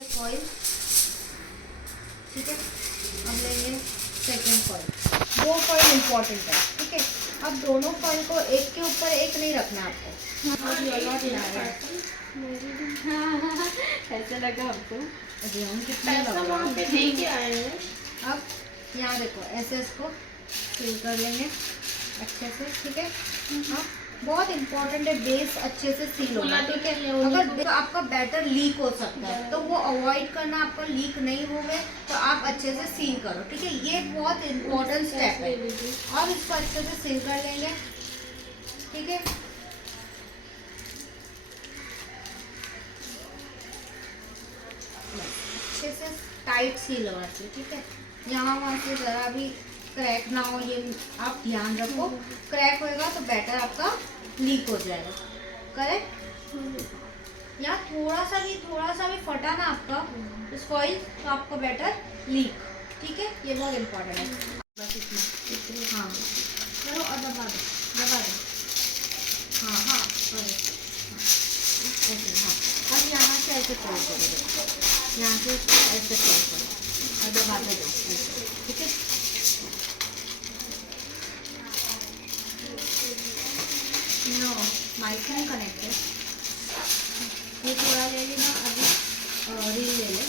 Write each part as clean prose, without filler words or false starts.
Foil, ठीक है। अब लेंगे सेकेंड फॉइल। दो फॉइल इम्पोर्टेंट है, ठीक है। अब दोनों फॉइल को एक के ऊपर एक नहीं रखना आपको। ऐसा लगा हमको अभी हम कितना वहाँ पे दे के आए हैं। अब यहाँ देखो ऐसे इसको फिल कर लेंगे अच्छे से, ठीक है। हाँ, बहुत इम्पोर्टेंट है, बेस अच्छे से सील होना, ठीक है। अगर तो आपका बैटर लीक हो सकता है तो वो अवॉइड करना, आपका लीक नहीं हो गए तो आप अच्छे से सील करो, ठीक है। ये बहुत इम्पोर्टेंट स्टेप है। और इसको अच्छे से सील कर लेंगे, ठीक है। अच्छे से टाइट सील होना चाहिए, ठीक है। यहाँ वहाँ से ज़रा भी क्रैक ना हो, ये आप ध्यान रखो। क्रैक होएगा तो बैटर आपका लीक हो जाएगा, करेक्ट। या थोड़ा सा भी फटा ना आपका इस फॉइल तो आपका बैटर लीक, ठीक है। ये बहुत इम्पोर्टेंट है। बस इतना, हाँ करो और दबा दो। हाँ हाँ करो, ओके। हाँ, अब यहाँ से ऐसे फोल्ड करो, देखो यहाँ से ऐसे फोल्ड करो और दबाते जाओ, ठीक है। नो माइक नहीं कनेक्टेड। ये थोड़ा ले लेना, अभी रील ले ले,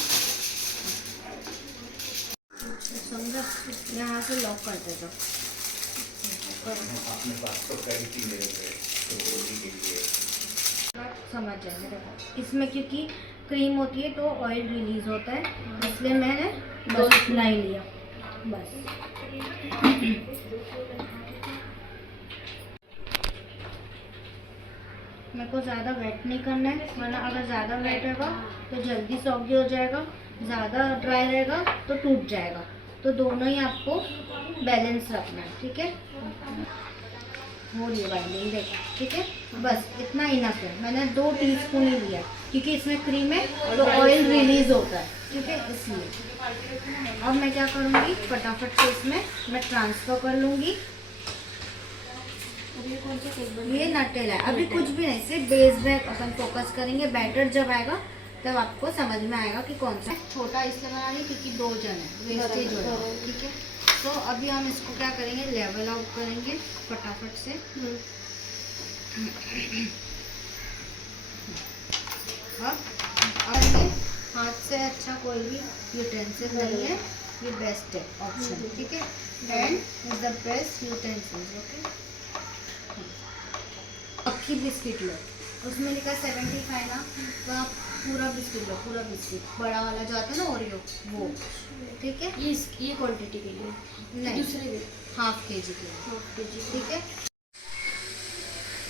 समझा। यहाँ से लॉक करते जाओ। समझ जाएंगे, देखो इसमें क्योंकि क्रीम होती है तो ऑयल रिलीज होता है, इसलिए मैंने बस इतना ही लिया, बस। मेरे को ज़्यादा वेट नहीं करना है, वरना अगर ज़्यादा वेट होगा तो जल्दी सॉगी हो जाएगा, ज़्यादा ड्राई रहेगा तो टूट जाएगा। तो दोनों ही आपको बैलेंस रखना है, ठीक है। हो रही है बाइंडिंग, देखो, ठीक है। बस इतना इनफ है, मैंने 2 टीस्पून ही लिया क्योंकि इसमें क्रीम है तो ऑयल रिलीज होता है, ठीक है, इसलिए। अब मैं क्या करूँगी, फटाफट से इसमें मैं ट्रांसफ़र कर लूँगी। ये नटेल है, अभी कुछ भी नहीं, सिर्फ बेस बैग अपन फोकस करेंगे। बैटर जब आएगा तब आपको समझ में आएगा कि कौन सा। छोटा इसलिए बना रही क्योंकि 2 जन है, वेस्टेज हो रहा है, ठीक है। तो अभी हम इसको क्या करेंगे, लेवल आउट करेंगे फटाफट से। अब ये हाथ से अच्छा कोई भी यूटेंसिल नहीं है, ये बेस्ट है ऑप्शन, ठीक है। Hand is the best utensil, okay. अक्की बिस्किट लो, उसमें लिखा 75 ना, तो आप पूरा बिस्किट लो, पूरा बिस्किट बड़ा वाला जो आता है ना ओरियो, वो, ठीक है। ये क्वांटिटी के लिए नहीं, दूसरे भी हाफ के जी के लिए, ठीक है।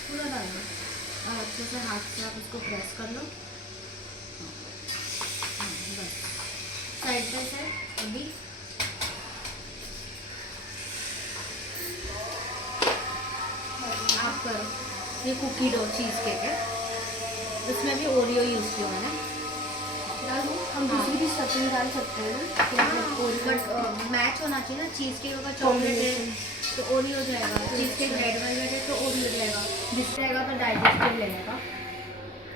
पूरा डाल दो और अच्छे से हाथ से आप इसको प्रेस कर लो, बस। साइड बाय साइड अभी आप करो। ये कुकी डो चीज़ केक है, इसमें भी ओरियो यूज़ किया मैंने। डालूं? हम दूसरी भी स्टफिंग डाल सकते हैं ना, बट मैच होना चाहिए ना। चीज़ केक अगर चॉकलेट है तो ओरियो जाएगा, चीज़ केक रेड वेलवेट है तो ओरियो जाएगा, बिस्किट रहेगा तो डाइजेस्टिव लेने का,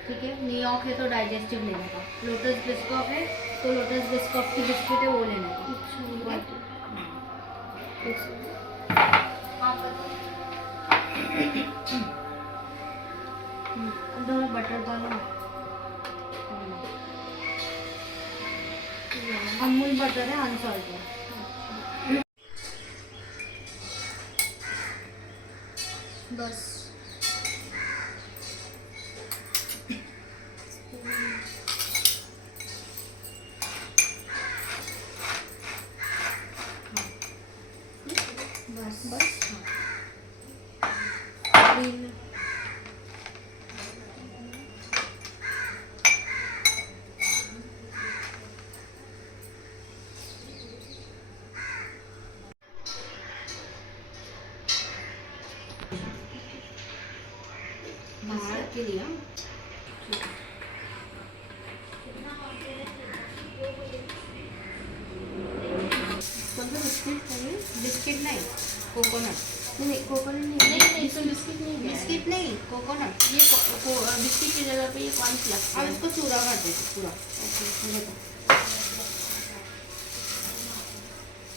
ठीक है। न्यूयॉर्क है तो डाइजेस्टिव लेने का, लोटस बिस्कॉफ है तो लोटस बिस्कॉफ की बिस्किट है वो लेने का, दोनों बटर डालो। अमूल बटर है, अनसॉल्टेड, बस। बस बस क्रीम बाहर के लिए बिस्किट नहीं, कोकोनट। नहीं कोकोनट नहीं, इसमें बिस्किट नहीं है। बिस्किट नहीं, कोकोनट। ये बिस्किट की जगह पे ये कॉर्नफ्लेक्स। अब इसको चूरा कर देते पूरा।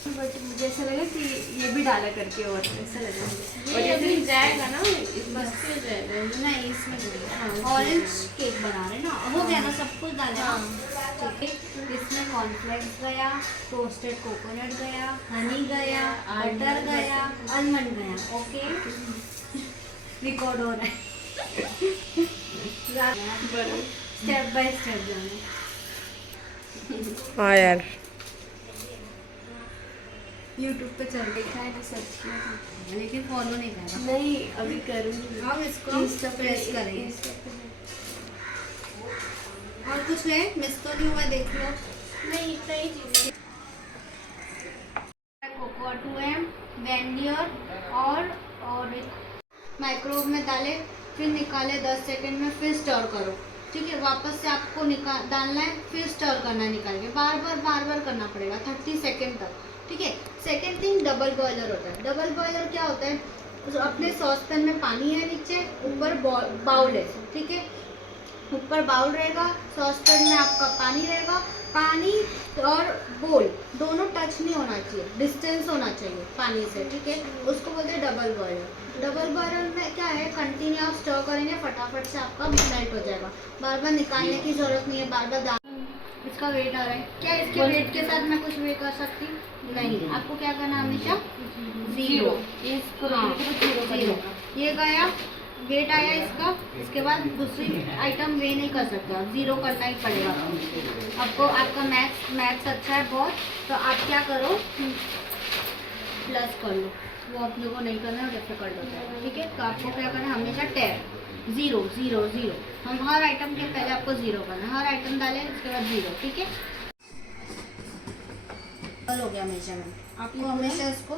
बट मुझे ऐसा लगा कि ये भी डाला करके और ऐसा लगा मुझे। ये अभी जाएगा ना, बस हो जाएगा। नहीं इसमें हाँ, ऑरेंज केक बना रहे ना, हो गया ना, सब कुछ डाला ठीक है। इसमें कॉर्नफ्लेक्स गया, टोस्टेड कोकोनट गया, हनी गया, बटर गया, आलमंड गया। ओके रिकॉर्ड हो रहा है। स्टेप बाय स्टेप जाना। हाँ यार, यूट्यूब पे चल देखा है तो सर्च किया था, लेकिन फॉलो नहीं कर रहा। नहीं अभी करूँगी। हम इसको इंस्टा पे प्रेस करेंगे। इंस्टा पे और कुछ है मिस तो नहीं हुआ, देख लो। नहीं इतना ही चीज़। कोकोआ 2M वैनियर और माइक्रोवेव में डाले, फिर निकाले 10 सेकंड में, फिर स्टर करो ठीक है। वापस से आपको निकाल डालना है, फिर स्टर करना है निकाल के, बार बार करना पड़ेगा 30 सेकंड तक ठीक है। सेकंड थिंग डबल बॉयलर होता है। डबल बॉयलर क्या होता है, तो अपने सॉसपैन में पानी है, नीचे ऊपर बाउल है ठीक है। ऊपर बाउल रहेगा, सॉसपैन में आपका पानी रहेगा। पानी और बोल दोनों टच नहीं होना चाहिए, डिस्टेंस होना चाहिए पानी से ठीक है। उसको बोलते हैं डबल बॉयलर। डबल बॉयलर में क्या है, कंटिन्यू आप स्टर करेंगे, फटाफट से आपका मेल्ट हो जाएगा, बार बार निकालने की जरूरत नहीं है, बार बार इसका वेट आ रहा है क्या, इसके वेट के साथ मैं कुछ वे कर सकती नहीं। आपको क्या करना है, हमेशा जीरो। इसको हाँ, जीरो। ये गया, वेट आया इसका, इसके बाद दूसरी आइटम वे नहीं कर सकते आप, जीरो करना ही पड़ेगा आपको। आपका मैथ्स अच्छा है बहुत, तो आप क्या करो, प्लस कर लो, वो अपने को नहीं करना है, डिफिकल्ट होता है ठीक है। तो आपको क्या करना है, हमेशा टैब जीरो जीरो जीरो, हम हर आइटम के पहले आपको जीरो करना है, हर आइटम डालें उसके बाद जीरो ठीक है। हो गया मेजरमेंट, आपको हमेशा इसको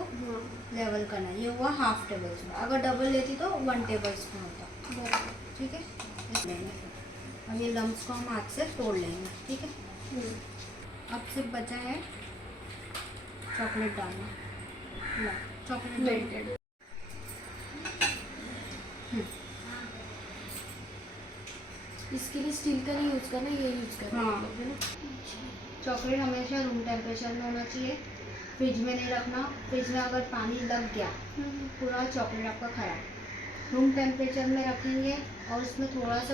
लेवल करना है। ये हुआ हाफ टेबल स्पून, अगर डबल लेती तो 1 टेबल स्पून होता ठीक है। और ये लम्स को हम हाथ से तोड़ लेंगे ठीक है। अब सिर्फ बचा है चॉकलेट डालना, चॉकलेट मेल्टेड। इसके लिए स्टील का नहीं यूज करना, ये यूज करना हाँ। है ना। चॉकलेट हमेशा रूम टेम्परेचर में होना चाहिए, फ्रिज में नहीं रखना। फ्रिज में अगर पानी लग गया पूरा चॉकलेट आपका खराब। रूम टेम्परेचर में रखेंगे और उसमें थोड़ा सा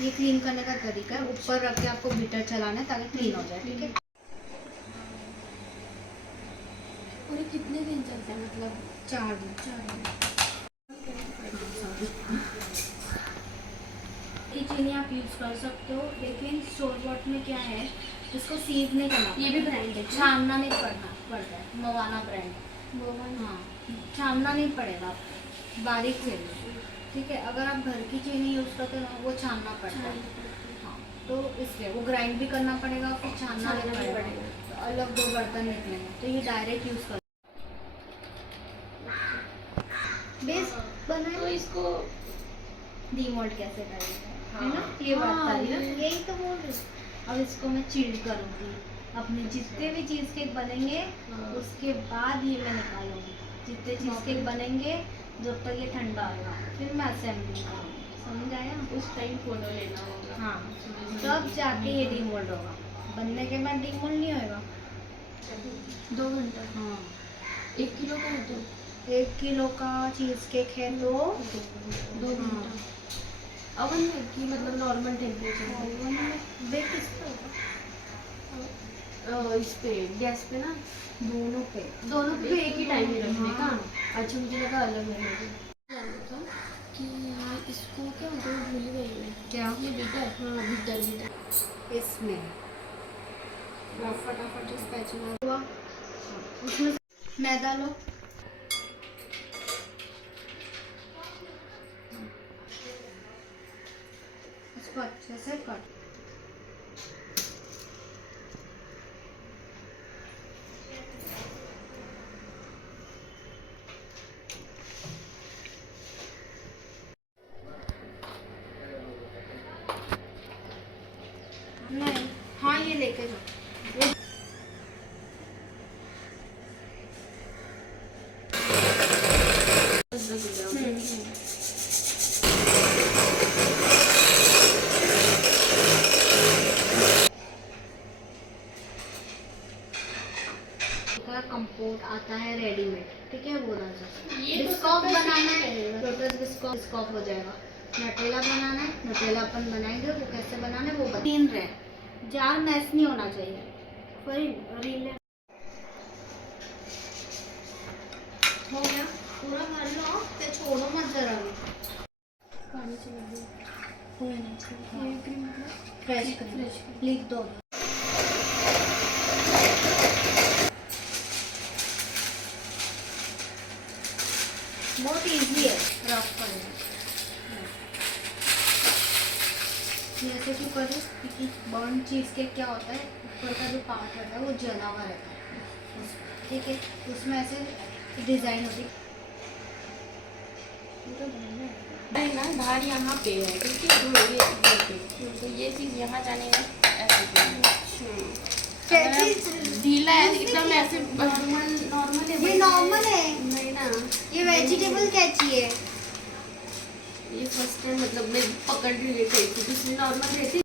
ये क्लीन करने का तरीका है, ऊपर रख के आपको बीटर चलाना है ताकि क्लीन हो जाए ठीक है। और ये कितने दिन चलता है, मतलब 4 दिन। ये चीनी आप यूज़ कर सकते हो, लेकिन स्टोर बॉट में क्या है, इसको सीव नहीं करना, ये भी ब्रांड है, छानना नहीं पड़ता है। मवाना ब्रांड, हाँ छानना नहीं पड़ेगा आपको, बारीक चीनी ठीक है। अगर आप घर की चीनी यूज़ करते हो ना, वो छानना पड़ता है हाँ, तो इसलिए वो ग्राइंड भी करना पड़ेगा, फिर छानना भी पड़ेगा, तो अलग 2 बर्तन निकलेंगे। तो ये डायरेक्ट यूज़ कर बेस बनाए, तो इसको डीमोल्ड कैसे करेंगे है ना, ये बात हाँ, सारी ना, यही तो बोल रही हूँ। अब इसको मैं चिल्ड करूँगी, अपने जितने भी चीज़ केक बनेंगे उसके बाद ये मैं निकालूंगी। जितने चीज़ केक बनेंगे जब तक ये ठंडा होगा, फिर मैं असेंबली करूँगी, समझ आया। उस टाइम फोटो लेना होगा। हाँ तब जाके ये डीमोल्ड होगा, बनने के बाद डीमोल्ड नहीं होगा। 2 घंटा। हाँ 1 किलो का है तो 1 किलो का चीज़ केक है तो 2 घंटा। अवन में कि मतलब नॉर्मल टेम्परेचर ओवन में बेक किसका होगा, इस पे गैस पे ना, दोनों पे एक ही टाइम में रखने का। हाँ। अच्छा मुझे लगा अलग है कि इसको क्या बोलते हैं, भूल गई मैं। क्या ये बीटर, हाँ बीटर। इसमें फटाफट इस पैचुला हुआ, उसमें मैदा लो, इसको अच्छे से कट, नहीं हाँ ये लेके जाओ। थोड़ा सा ये तो बिस्कॉफ सबका बनाना सेम है, रहेगा। लोटस बिस्कॉफ बिस्कॉफ हो जाएगा। नटेला बनाना है, नटेला अपन बनाएंगे, वो कैसे बनाना है वो तीन रहे। जार मैस नहीं होना चाहिए। फिर रील हो गया, पूरा भर लो, फिर छोड़ो मत जरा भी। पानी चला दो। हाँ, ये क्रीम मतलब फ्रेश फ्रेश लिख दो। बहुत इजी है रफ करना। ये ऐसे क्यों करें, क्योंकि बर्न चीज़ के क्या होता है, ऊपर का जो पार्ट रहता है वो जला हुआ रहता है, ठीक है, उसमें ऐसे डिज़ाइन होती है। ये तो बनाना है। नहीं ना, धार यहाँ पे है, ठीक है, ये पे, तो ये चीज यहाँ जाने का ऐसे करना। अगर आप ढीला है एकदम ऐसे नॉर्मल है, ये नॉर्मल है, नहीं ना, ये वेजिटेबल कैची है। ये फर्स्ट टाइम मतलब मैं पकड़ भी नहीं रही थी, दूसरी नॉर्मल रहती।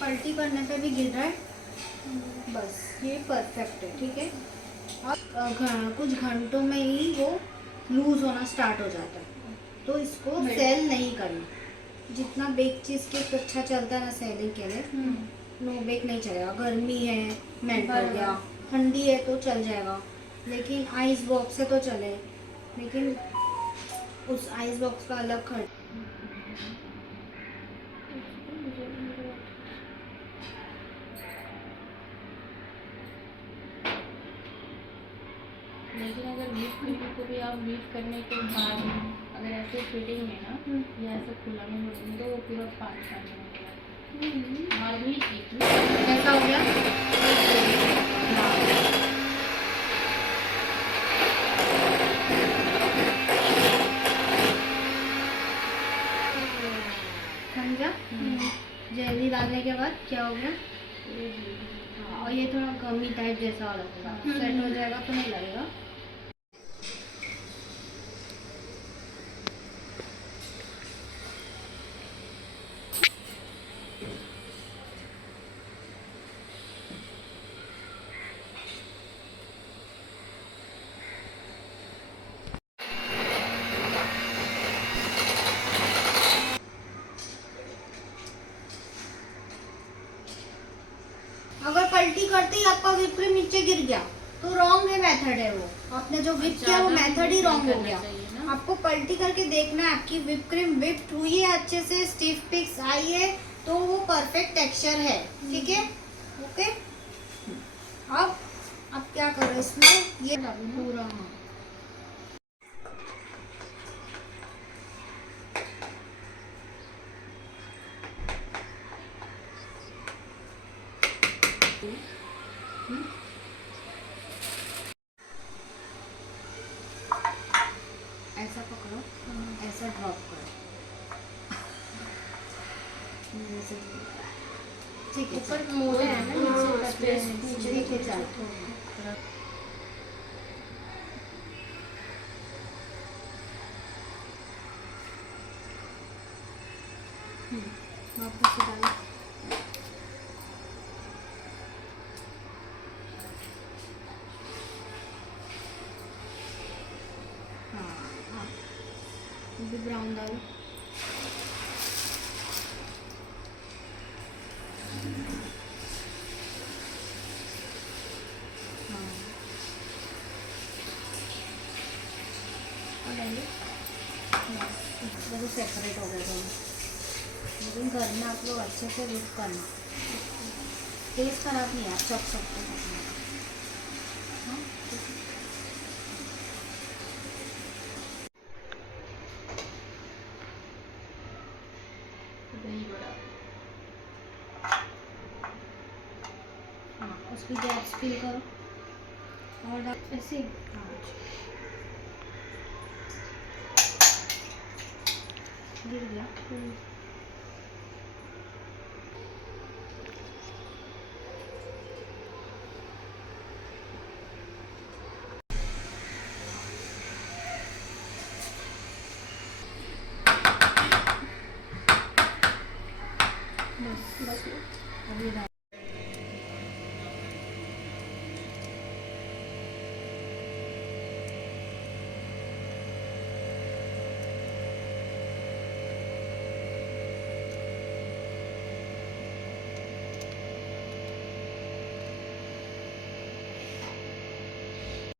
पलटी करने पे भी गिर रहा है, बस ये परफेक्ट है, ठीक है। अब कुछ घंटों में ही वो लूज होना स्टार्ट हो जाता है, तो इसको सेल नहीं करना। जितना बेक चीज़ केक अच्छा चलता है ना सेलिंग के लिए, नो बेक नहीं चलेगा। गर्मी है, मेल्ट हो गया, ठंडी है तो चल जाएगा, लेकिन आइस बॉक्स है तो चले, लेकिन उस आइस बॉक्स का अलग खर्च। लेकिन अगर व्हीप क्रीम को भी आप व्हीप करने के बाद अगर ऐसे फिटिंग में ना या ऐसे खुला में बोलेंगे तो वो पूरा पानी पानी हो गया। नॉर्मली केक ऐसा हो गया। समझा? जेली डालने के बाद क्या हो गया, हाँ, और ये थोड़ा गमी टाइप जैसा हो लगेगा, सेट हो जाएगा तो नहीं लगेगा। अगर पलटी करते ही आपका व्हिप क्रीम नीचे गिर गया तो रॉन्ग है, मेथड है वो, आपने जो व्हिप किया वो मेथड ही रॉन्ग हो गया। आपको पलटी करके देखना है आपकी व्हिप क्रीम व्हिप्ड हुई है अच्छे से, स्टिफ पिक्स आई है तो वो परफेक्ट टेक्सचर है, ठीक है, ओके। अब क्या करो इसमें ये पूरा, हाँ ऐसा पकड़ो, ऐसा ड्रॉप करो, ऐसे, ठीक है, ऊपर मोड़े है ना, नीचे स्पेस नीचे ठीक है, चलो। वापस से डालो। हाँ हाँ, भी ब्राउन डालो। हाँ, और डालिए, बस सेपरेट हो गए दोनों। लेकिन घर में आप लोग अच्छे से विप करना, टेस्ट खराब नहीं है, आप चख सकते हो अपना। हाँ, दही बड़ा हाँ, उसकी गैप्स फिल करो और डाल ऐसे, हाँ गिर गया। बस अभी